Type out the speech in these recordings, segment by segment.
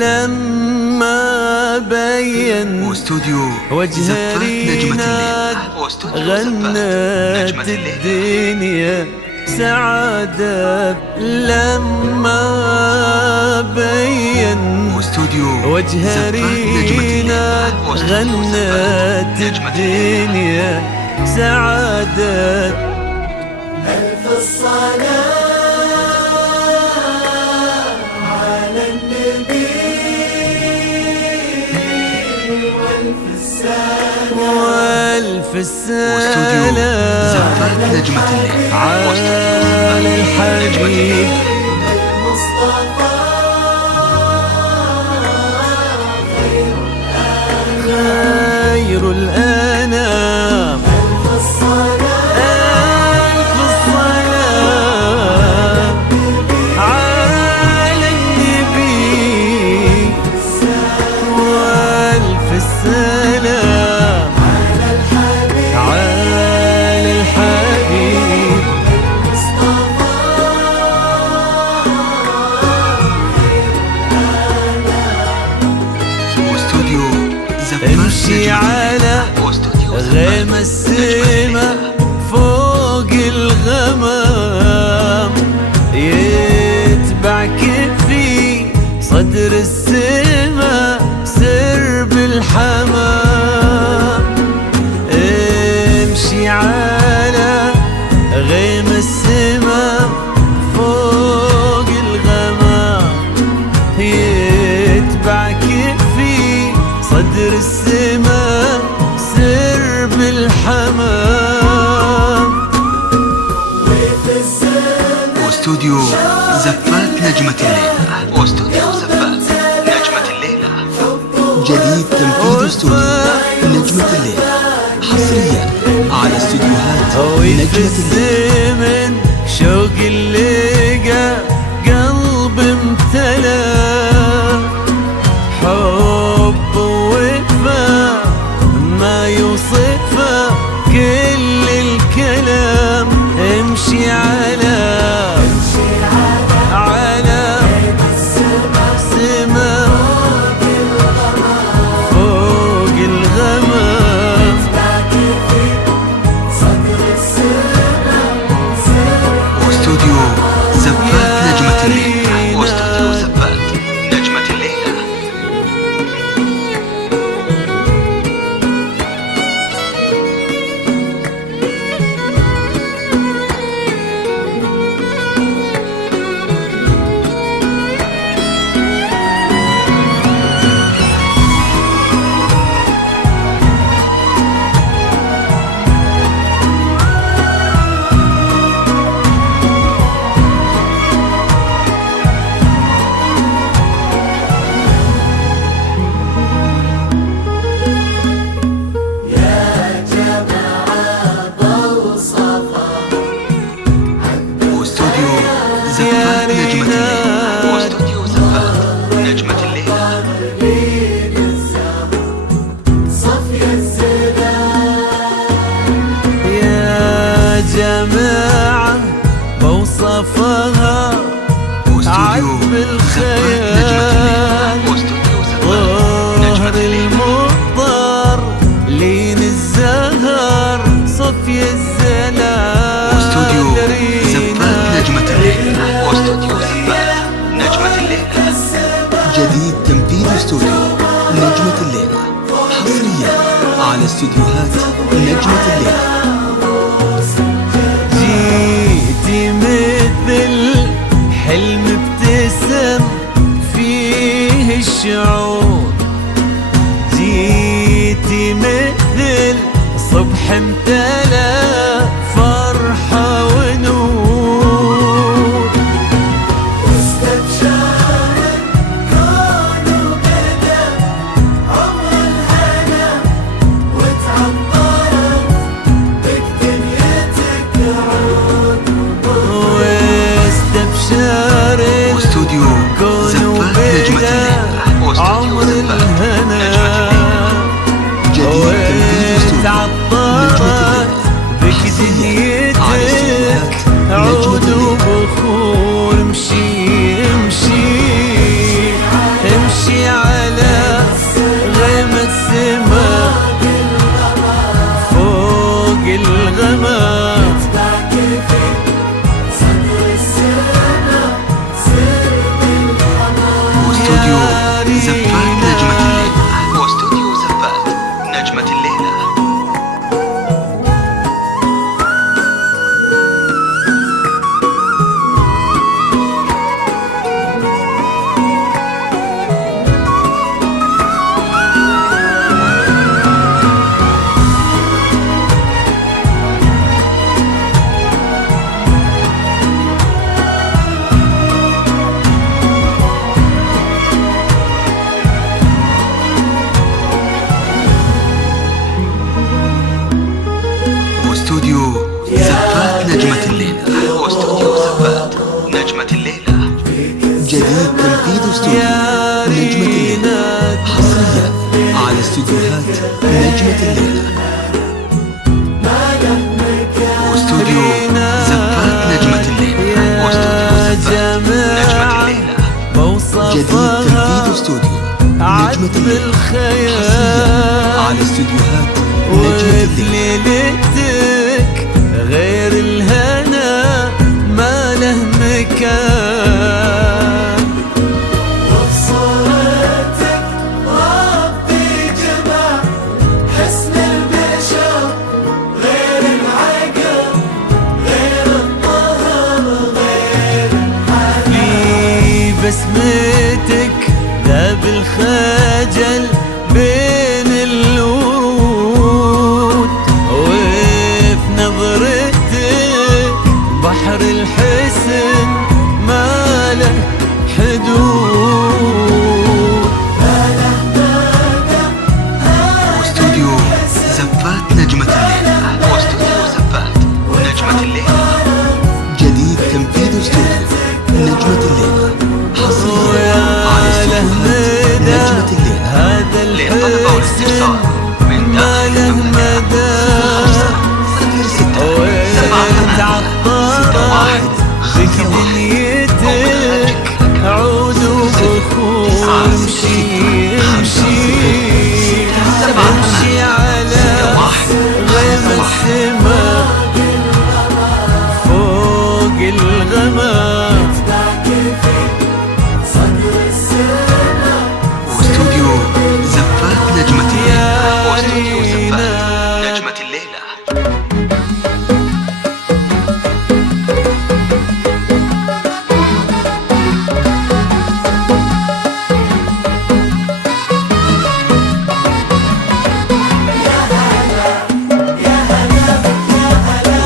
لما بين واستوديو وجه ريناد غنت الدنيا سعادة. لما بين وجه ريناد غنت الدنيا سعادة. ألف الصلاة على النبي والف السلام والف السلام نجمة الليل على الحبيب المصطفى خير الأنام. ألف الصلاة ألف الصلاة على النبي والف السلام على الحبيب واستوديو امشي على غيم السما فوق الغمام يتبعك في صدر السما سرب الحمام. امشي على غيم السما فوق الغمام يتبعك في صدر السما سرب الحمام. واستوديو زفات نجمة الليلة. واستوديو زفات نجمة الليلة جديد تنفيذ استوديو نجمة الليلة حصريا على استوديوهات نجمة الليلة. الزمن شوق اللقى قلب امتلى حب ووفا ما يوصفه كل الكلام. امشي على سما فوق الغمام. واستوديو زفات نجمة الليلة. واستوديو زفات نجمة الليلة. واستوديو زفات نجمة الليلة. واستوديو زفات نجمة الليلة. يا جماعة بوصفها عذب الخيال ظهر المضطر لين الزهر صفي الزلال. واستوديو زفات نجمة الليلة. واستوديو زفات نجمة الليلة جديد تنفيذ استوديو نجمة الليلة حصريا على استوديوهات نجمة الليلة. جيتي مثل حلم ابتسم فيه الشعور. جيتي مثل صبح امتلأ فرحة ونور. واستبشرت كون وقدم عمر الهنا وتعطرت بك جديد تنفيذ استوديو نجمة الليلة حصريا على استوديوهات نجمة الليلة واستوديو زفات نجمة الليلة واستوديو زفات نجمة الليلة جديد تنفيذ استوديو نجمة الليلة حصريا على استوديوهات نجمة الليلة. ليلتك غير الهنا ما له مكان، وبصورتك ربي جمع حسن البشر غير العقل غير الطهر غير في بسمتك ذاب الخجل بين الورود، وفي نظرتك بحر الحسن ما له حدود. واستوديو زفات نجمة الليلة واستوديو زفات نجمة الليلة جديد تنفيذ استوديو نجمة الليلة حصريا على استوديوهات نجمة الليلة. هذا للطلبة والاستفسار الحسن من ما داخل له المملكة تعطرت بك دنيتك عود وبخور. امشي امشي على غيم السماء فوق الغمام. واستوديو زفات نجمة الليلة واستوديو زفات نجمة الليلة.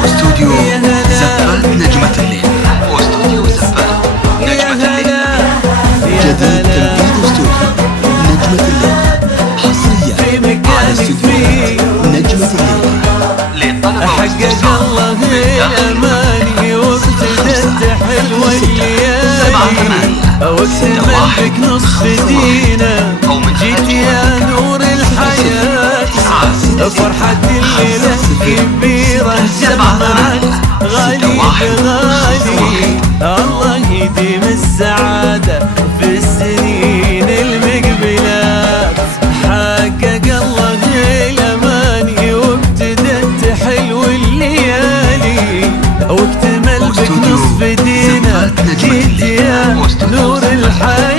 واستوديو زفات نجمة الليلة واستوديو زفات نجمة الليلة جديد تنفيذ استوديو نجمة الليلة حصريا على استوديوهات نجمة الليلة. للطلبة حقق والاستفسار الله من داخل الأماني وابتدت حلوة الليالي، واكتمل بك نصف دينا جيت يا نور الحياة. فرحة الليلة كبيرة جمعت غالي بغالي، الله يديم السعادة في السنين المقبلات. حقق الله الأماني وابتدت حلو الليالي، واكتمل بك نصف دينا جيت يا نور الحياة.